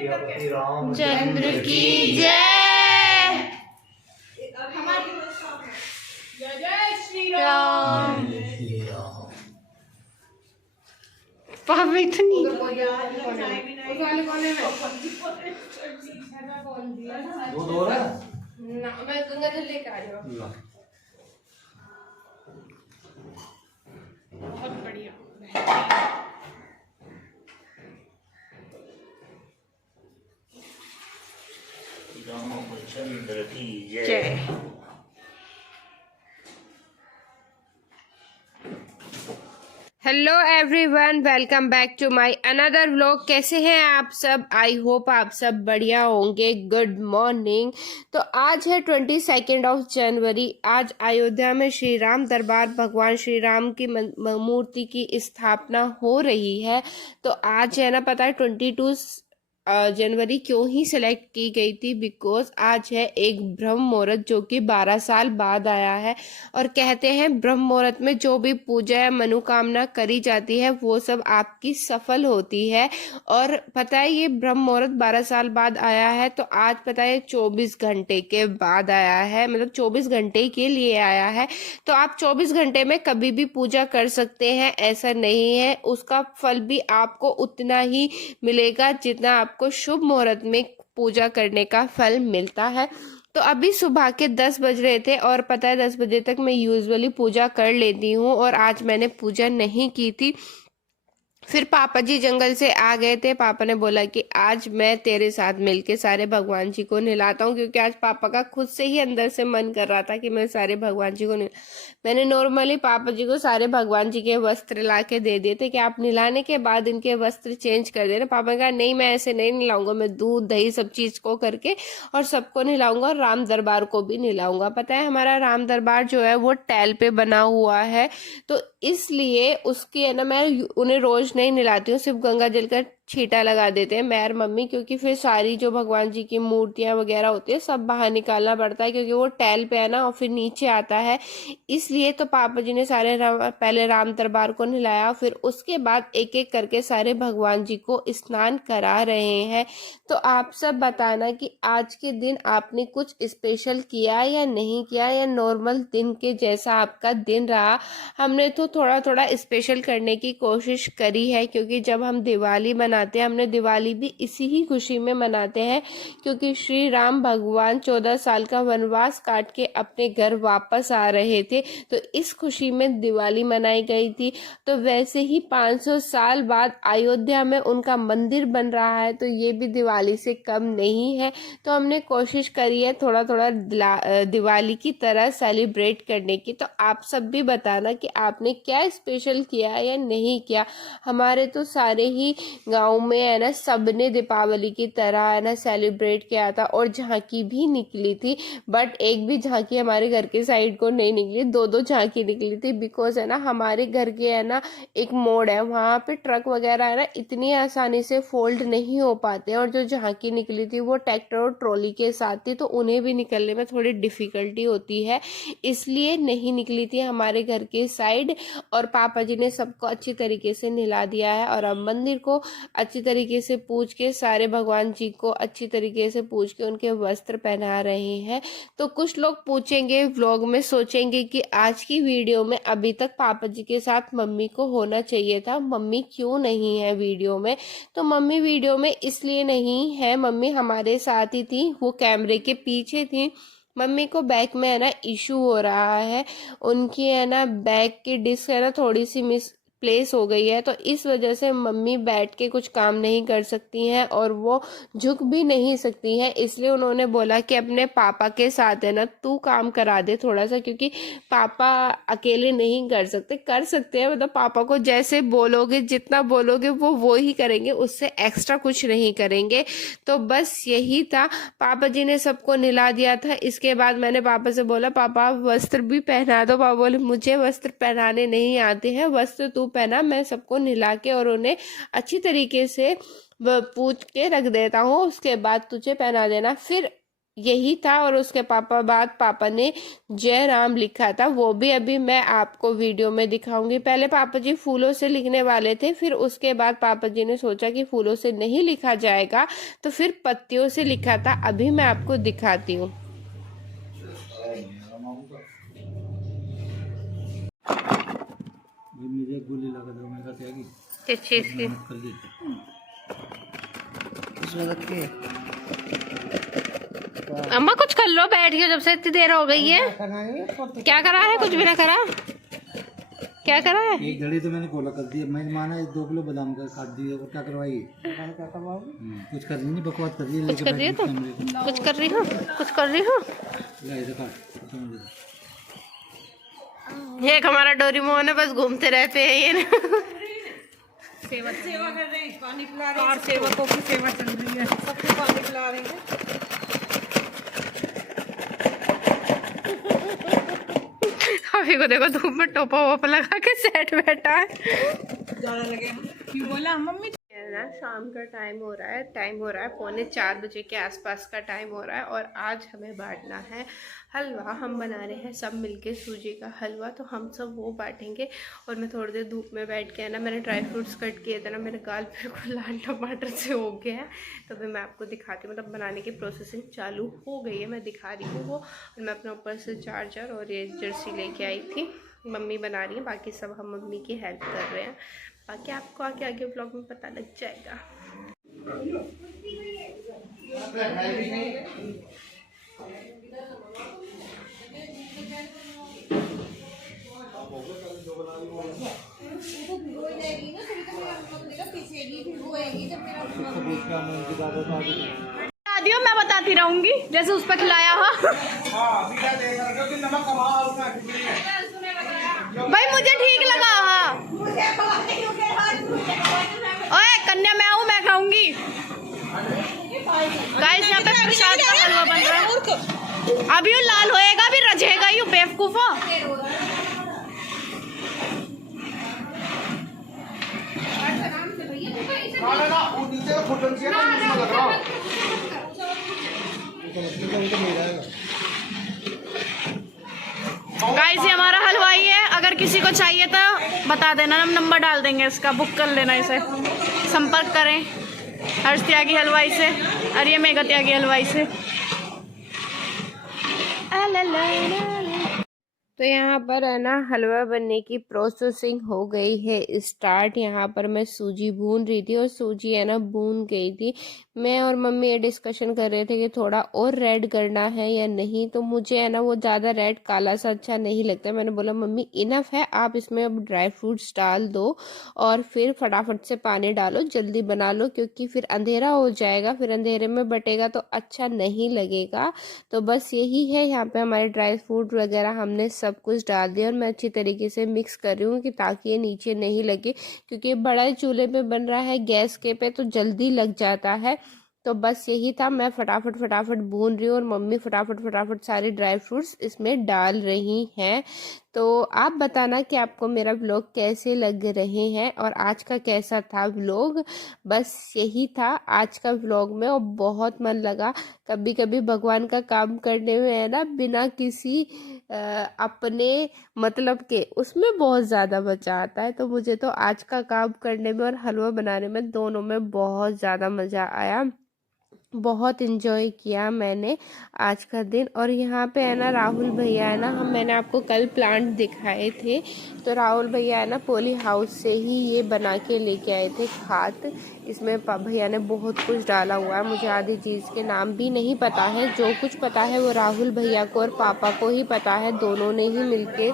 चंद्र की जय। जय श्री राम। पापा इतनी दूध हो रहा है ना, मैं गंगा जल लेके आ रही हूँ। बहुत बढ़िया। चंद्र की जय। जय। Hello everyone, welcome back to my another vlog. कैसे हैं आप सब? आई होप आप सब बढ़िया होंगे। Good morning. तो आज है 22 जनवरी। आज अयोध्या में श्री राम दरबार भगवान श्री राम की मूर्ति की स्थापना हो रही है। तो आज है ना, पता है 22 जनवरी क्यों ही सिलेक्ट की गई थी? बिकॉज आज है एक ब्रह्म मुहूर्त जो कि 12 साल बाद आया है। और कहते हैं ब्रह्म मुहूर्त में जो भी पूजा या मनोकामना करी जाती है वो सब आपकी सफल होती है। और पता है ये ब्रह्म मुहूर्त 12 साल बाद आया है, तो आज पता है 24 घंटे के बाद आया है, मतलब 24 घंटे के लिए आया है। तो आप 24 घंटे में कभी भी पूजा कर सकते हैं, ऐसा नहीं है। उसका फल भी आपको उतना ही मिलेगा जितना आपको शुभ मुहूर्त में पूजा करने का फल मिलता है। तो अभी सुबह के 10 बज रहे थे और पता है 10 बजे तक मैं यूजुअली पूजा कर लेती हूँ, और आज मैंने पूजा नहीं की थी। फिर पापा जी जंगल से आ गए थे। पापा ने बोला कि आज मैं तेरे साथ मिलके सारे भगवान जी को नहलाता हूँ, क्योंकि आज पापा का खुद से ही अंदर से मन कर रहा था कि मैं सारे भगवान जी को मैंने नॉर्मली पापा जी को सारे भगवान जी के वस्त्र ला के दे दिए थे कि आप नहलाने के बाद इनके वस्त्र चेंज कर देना। पापा ने कहा नहीं, मैं ऐसे नहीं नहलाऊंगा, मैं दूध दही सब चीज को करके और सबको नहलाऊंगा और राम दरबार को भी नहलाऊंगा। पता है हमारा राम दरबार जो है वो टैल पे बना हुआ है, तो इसलिए उसकी है ना, मैं उन्हें रोज नहीं नहलाती हूँ, सिर्फ गंगा जल का छींटा लगा देते हैं मैं और मम्मी, क्योंकि फिर सारी जो भगवान जी की मूर्तियां वगैरह होती है सब बाहर निकालना पड़ता है, क्योंकि वो टैल पे है ना और फिर नीचे आता है। इसलिए तो पापा जी ने पहले राम दरबार को नहलाया, फिर उसके बाद एक एक करके सारे भगवान जी को स्नान करा रहे हैं। तो आप सब बताना कि आज के दिन आपने कुछ स्पेशल किया या नहीं किया, या नॉर्मल दिन के जैसा आपका दिन रहा। हमने तो थोड़ा थोड़ा स्पेशल करने की कोशिश करी है, क्योंकि जब हम दिवाली मनाते हैं, हमने दिवाली भी इसी ही खुशी में मनाते हैं, क्योंकि श्री राम भगवान 14 साल का वनवास काट के अपने घर वापस आ रहे थे, तो इस खुशी में दिवाली मनाई गई थी। तो वैसे ही 500 साल बाद अयोध्या में उनका मंदिर बन रहा है, तो ये भी दिवाली से कम नहीं है। तो हमने कोशिश करी है थोड़ा थोड़ा दिवाली की तरह सेलिब्रेट करने की। तो आप सब भी बताना कि आपने क्या स्पेशल किया या नहीं किया। हमारे तो सारे ही गांव में है ना, सबने दीपावली की तरह है ना सेलिब्रेट किया था, और झांकी भी निकली थी। बट एक भी झांकी हमारे घर के साइड को नहीं निकली, दो दो झांकी निकली थी। बिकॉज है ना हमारे घर के है ना एक मोड़ है, वहां पे ट्रक वगैरह है ना इतनी आसानी से फोल्ड नहीं हो पाते, और जो झांकी निकली थी वो ट्रैक्टर और ट्रॉली के साथ थी, तो उन्हें भी निकलने में थोड़ी डिफिकल्टी होती है, इसलिए नहीं निकली थी हमारे घर के साइड। और पापा जी ने सबको अच्छी तरीके से नहला दिया है, और अब मंदिर को अच्छी तरीके से पूज के सारे भगवान जी को अच्छी तरीके से पूज के उनके वस्त्र पहना रहे हैं। तो कुछ लोग पूछेंगे व्लॉग में, सोचेंगे कि आज की वीडियो में अभी तक पापा जी के साथ मम्मी को होना चाहिए था, मम्मी क्यों नहीं है वीडियो में? तो मम्मी वीडियो में इसलिए नहीं है, मम्मी हमारे साथ ही थी, वो कैमरे के पीछे थी। मम्मी को बैक में है ना इशू हो रहा है, उनकी है ना बैक की डिस्क है ना थोड़ी सी मिस प्लेस हो गई है, तो इस वजह से मम्मी बैठ के कुछ काम नहीं कर सकती हैं और वो झुक भी नहीं सकती हैं। इसलिए उन्होंने बोला कि अपने पापा के साथ है ना तू काम करा दे थोड़ा सा, क्योंकि पापा अकेले नहीं कर सकते हैं, मतलब पापा को जैसे बोलोगे जितना बोलोगे वो ही करेंगे, उससे एक्स्ट्रा कुछ नहीं करेंगे। तो बस यही था, पापा जी ने सबको नहला दिया था। इसके बाद मैंने पापा से बोला पापा वस्त्र भी पहना दो। पापा बोले मुझे वस्त्र पहनाने नहीं आते हैं, वस्त्र तू पहना, मैं सबको नहला के और उन्हें अच्छी तरीके से पूछ के रख देता हूँ, उसके बाद तुझे पहना देना। फिर यही था। और उसके बाद पापा ने जय राम लिखा था, वो भी अभी मैं आपको वीडियो में दिखाऊंगी। पहले पापा जी फूलों से लिखने वाले थे, फिर उसके बाद पापा जी ने सोचा कि फूलों से नहीं लिखा जाएगा तो फिर पत्तियों से लिखा था। अभी मैं आपको दिखाती हूँ। मुझे गोली लगा दो, मेरा क्या की किस चीज की? कर दी इसमें रख के। अम्मा कुछ कर लो, बैठ गए जब से इतनी देर हो गई है। क्या करा है? कुछ भी ना करा। क्या करा है? एक घड़ी तो मैंने कोला कर दिया, मैंने माना 2 किलो बादाम का काट दिए। और क्या करवाई? कुछ कर रही नहीं, बकवास कर रही है। कुछ कर रही हो तुम? कुछ कर रही हो? कुछ कर रही हो? ये एक हमारा डोरेमोन है, बस घूमते रहते हैं ये। सेवा कर रहे हैं, पानी पिला रहे हैं, और सेवकों की सेवा चल रही है, सबको पानी पिला रहे हैं। अभी को देखो धूप में टोपा वोपा लगा के सेट बैठा है। ज्यादा लगे क्यों बोला मम्मी? ना शाम का टाइम हो रहा है, 3:45 बजे के आसपास का टाइम हो रहा है। और आज हमें बांटना है हलवा। हम बना रहे हैं सब मिलके सूजी का हलवा, तो हम सब वो बांटेंगे। और मैं थोड़ी देर धूप में बैठ के, है ना, मैंने ड्राई फ्रूट्स कट किए थे ना, मेरे गाल बिल्कुल लाल टमाटर से हो गया है। तो फिर मैं आपको दिखाती हूँ, मतलब बनाने की प्रोसेसिंग चालू हो गई है, मैं दिखा रही हूँ वो। और मैं अपने ऊपर से चार्जर और ये जर्सी लेके आई थी। मम्मी बना रही है, बाकी सब हम मम्मी की हेल्प कर रहे हैं। बाकी आपको आगे आगे ब्लॉग में पता लग जाएगा। दियो, मैं बताती रहूंगी जैसे उस पर खिलाया हो। भाई मुझे ठीक लगा। हाँ ओए कन्या, मैं हूँ, मैं खाऊंगी। गाइस यहाँ पे प्रसाद का हलवा बन रहा है। अभी वो लाल होएगा, अभी रजेगा यू बेवकूफो। गाइस ये हमारा हलवाई है, अगर किसी को चाहिए तो बता देना, हम नंबर डाल देंगे इसका, बुक कर लेना, इसे संपर्क करें हर्ष त्यागी हलवाई से, अरे मेघा त्यागी हलवाई से। तो यहाँ पर है ना हलवा बनने की प्रोसेसिंग हो गई है स्टार्ट। यहाँ पर मैं सूजी भून रही थी और सूजी है ना भून गई थी। मैं और मम्मी ये डिस्कशन कर रहे थे कि थोड़ा और रेड करना है या नहीं। तो मुझे है ना वो ज़्यादा रेड काला सा अच्छा नहीं लगता। मैंने बोला मम्मी इनफ है, आप इसमें अब ड्राई फ्रूट्स डाल दो और फिर फटाफट से पानी डालो, जल्दी बना लो, क्योंकि फिर अंधेरा हो जाएगा, फिर अंधेरे में बटेगा तो अच्छा नहीं लगेगा। तो बस यही है, यहाँ पे हमारे ड्राई फ्रूट वगैरह हमने सब कुछ डाल दिया और मैं अच्छी तरीके से मिक्स कर रही हूँ कि ताकि ये नीचे नहीं लगे, क्योंकि ये बड़ा चूल्हे पे बन रहा है, गैस के पे तो जल्दी लग जाता है। तो बस यही था, मैं फटाफट भून रही हूँ और मम्मी फटाफट सारे ड्राई फ्रूट्स इसमें डाल रही हैं। तो आप बताना कि आपको मेरा व्लॉग कैसे लग रहे हैं और आज का कैसा था व्लॉग। बस यही था आज का व्लॉग में, और बहुत मन लगा। कभी कभी भगवान का काम करने में है ना, बिना किसी अपने मतलब के, उसमें बहुत ज़्यादा मज़ा आता है। तो मुझे तो आज का काम करने में और हलवा बनाने में, दोनों में बहुत ज़्यादा मज़ा आया। बहुत इन्जॉय किया मैंने आज का दिन। और यहाँ पे है ना राहुल भैया है ना, मैंने आपको कल प्लांट दिखाए थे, तो राहुल भैया है ना पॉली हाउस से ही ये बना के लेके आए थे खाद। इसमें भैया ने बहुत कुछ डाला हुआ है, मुझे आधी चीज़ के नाम भी नहीं पता है। जो कुछ पता है वो राहुल भैया को और पापा को ही पता है, दोनों ने ही मिलके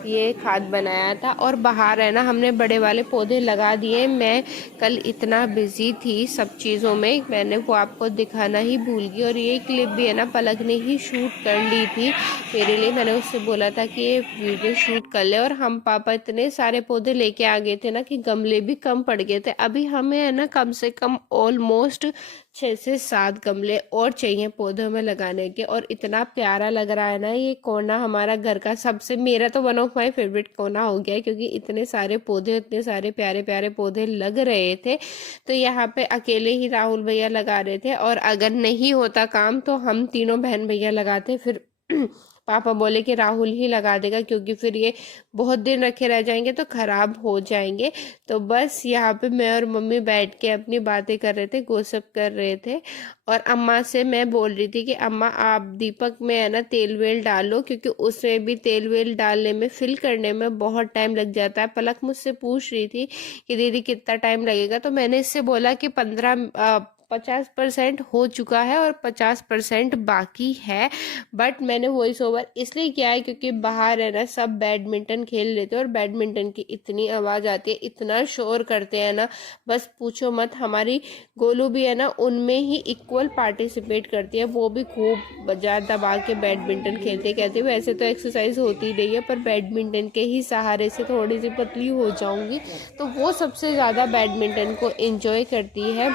ये खाद बनाया था। और बाहर है ना हमने बड़े वाले पौधे लगा दिए। मैं कल इतना बिजी थी सब चीज़ों में, मैंने वो आपको दिखाना ही भूल गई। और ये क्लिप भी है ना पलक ने ही शूट कर ली थी मेरे लिए। मैंने उससे बोला था कि ये वीडियो शूट कर ले, और हम पापा इतने सारे पौधे लेके आ गए थे ना कि गमले भी कम पड़ गए थे। अभी हमें है ना कम से कम ऑलमोस्ट 6 से 7 गमले और चाहिए पौधों में लगाने के। और इतना प्यारा लग रहा है ना ये कोना, हमारा घर का सबसे, मेरा तो वन ऑफ माय फेवरेट कोना हो गया है, क्योंकि इतने सारे पौधे, इतने सारे प्यारे प्यारे पौधे लग रहे थे। तो यहाँ पे अकेले ही राहुल भैया लगा रहे थे, और अगर नहीं होता काम तो हम तीनों बहन भैया लगाते। फिर पापा बोले कि राहुल ही लगा देगा, क्योंकि फिर ये बहुत दिन रखे रह जाएंगे तो खराब हो जाएंगे। तो बस यहाँ पे मैं और मम्मी बैठ के अपनी बातें कर रहे थे, गोसप कर रहे थे। और अम्मा से मैं बोल रही थी कि अम्मा आप दीपक में है ना तेल वेल डालो, क्योंकि उसमें भी तेल वेल डालने में, फिल करने में बहुत टाइम लग जाता है। पलक मुझसे पूछ रही थी कि दीदी कितना टाइम लगेगा, तो मैंने इससे बोला कि 50% हो चुका है और 50% बाकी है। बट मैंने वॉइस ओवर इसलिए किया है क्योंकि बाहर है ना सब बैडमिंटन खेल लेते हैं, और बैडमिंटन की इतनी आवाज़ आती है, इतना शोर करते हैं ना, बस पूछो मत। हमारी गोलू भी है ना उनमें ही इक्वल पार्टिसिपेट करती है, वो भी खूब बजा दबा के बैडमिंटन खेलते। कहते वैसे तो एक्सरसाइज होती नहीं है, पर बैडमिंटन के ही सहारे से थोड़ी सी पतली हो जाऊंगी, तो वो सबसे ज़्यादा बैडमिंटन को एंजॉय करती है।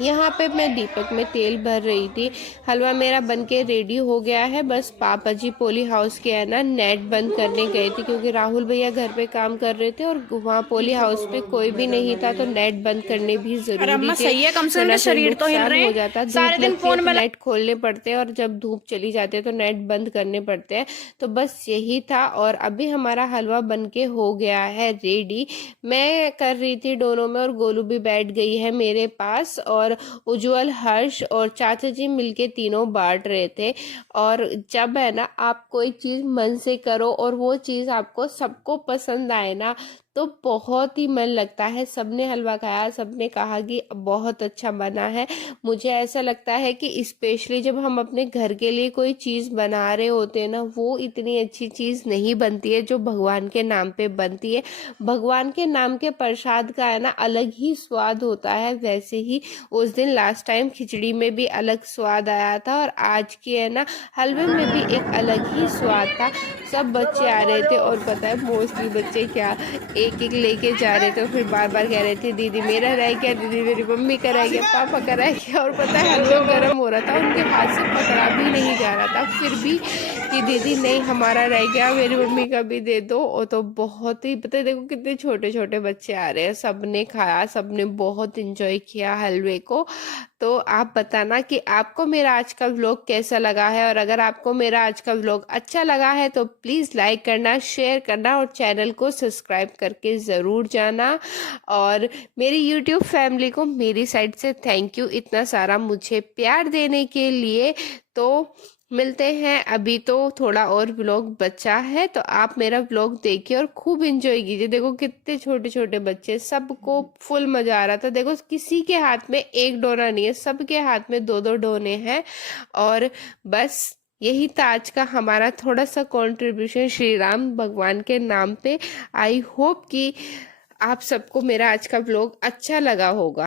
यहाँ पे मैं दीपक में तेल भर रही थी। हलवा मेरा बनके रेडी हो गया है, बस पापा जी पोली हाउस के है ना नेट बंद करने गए थे, क्योंकि राहुल भैया घर पे काम कर रहे थे और वहाँ पोली हाउस पे कोई भी नहीं था, तो नेट बंद करने भी जरूरी थे। सही है, कम से कम शरीर तो हिल रहे हो जाता, सारे दिन फोन में नेट खोलने पड़ते हैं, और जब धूप चली जाती है तो नेट बंद करने पड़ते हैं। तो बस यही था, और अभी हमारा हलवा बनके हो गया है रेडी। मैं कर रही थी दोनों में, और गोलू भी बैठ गई है मेरे पास, और उज्जवल, हर्ष और चाचा जी मिलके तीनों बांट रहे थे। और जब है ना आप कोई चीज मन से करो और वो चीज आपको सबको पसंद आए ना, तो बहुत ही मन लगता है। सबने हलवा खाया, सबने कहा कि बहुत अच्छा बना है। मुझे ऐसा लगता है कि स्पेशली जब हम अपने घर के लिए कोई चीज़ बना रहे होते हैं ना, वो इतनी अच्छी चीज़ नहीं बनती है जो भगवान के नाम पे बनती है। भगवान के नाम के प्रसाद का है ना अलग ही स्वाद होता है। वैसे ही उस दिन लास्ट टाइम खिचड़ी में भी अलग स्वाद आया था, और आज के है ना हलवे में भी एक अलग ही स्वाद था। सब बच्चे आ रहे थे, और पता है मोस्टली बच्चे क्या एक एक लेके जा रहे थे, और फिर बार बार कह रहे थे दीदी मेरा रह गया, दीदी मेरी मम्मी का रह गया, पापा का रह गया। और पता है हलवा गर्म हो रहा था, उनके हाथ से पकड़ा भी नहीं जा रहा था, फिर भी कि दीदी नहीं हमारा रह गया, मेरी मम्मी का भी दे दो। और तो बहुत ही, पता है देखो कितने छोटे छोटे बच्चे आ रहे हैं, सबने खाया, सबने बहुत इंजॉय किया हलवे को। तो आप बताना कि आपको मेरा आज का व्लॉग कैसा लगा है, और अगर आपको मेरा आज का व्लॉग अच्छा लगा है तो प्लीज़ लाइक करना, शेयर करना, और चैनल को सब्सक्राइब करके ज़रूर जाना। और मेरी यूट्यूब फैमिली को मेरी साइड से थैंक यू इतना सारा मुझे प्यार देने के लिए। तो मिलते हैं, अभी तो थोड़ा और व्लॉग बचा है, तो आप मेरा व्लॉग देखिए और खूब एंजॉय कीजिए। देखो कितने छोटे छोटे बच्चे, सबको फुल मजा आ रहा था। देखो किसी के हाथ में एक डोना नहीं है, सबके हाथ में दो दो डोने हैं। और बस यही था आज का हमारा थोड़ा सा कंट्रीब्यूशन श्री राम भगवान के नाम पे। आई होप कि आप सबको मेरा आज का व्लॉग अच्छा लगा होगा।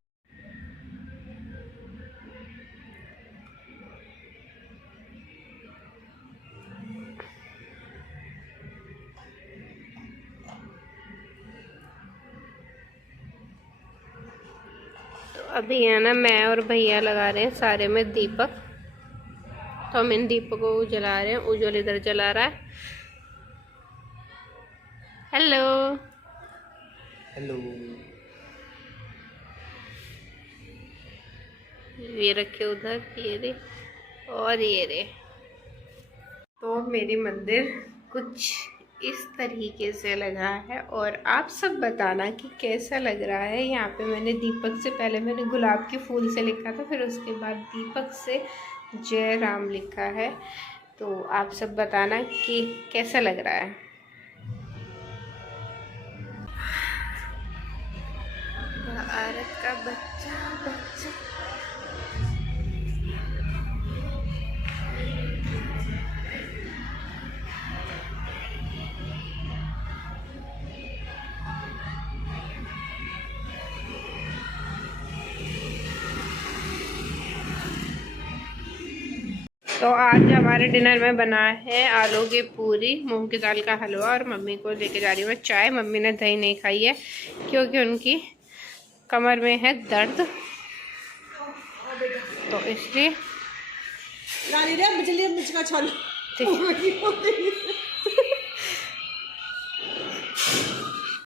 अभी है ना मैं और भैया लगा रहे हैं सारे में दीपक, तो हम इन दीपकों को जला रहे हैं। उज्जवल इधर जला रहा है। Hello hello. ये रखे उधर, ये रे और ये रे। तो मेरी मंदिर कुछ इस तरीके से लगा है, और आप सब बताना कि कैसा लग रहा है। यहाँ पे मैंने दीपक से पहले मैंने गुलाब के फूल से लिखा था, फिर उसके बाद दीपक से जय राम लिखा है। तो आप सब बताना कि कैसा लग रहा है। भारत का बच्चा बच्चा तो आज हमारे डिनर में बना है आलू की पूरी, मूंग की दाल का हलवा, और मम्मी को लेके जा रही हूँ मैं चाय। मम्मी ने दही नहीं खाई है क्योंकि उनकी कमर में है दर्द। इसलिए गाली रे बिजली मिर्च का छल ठीक।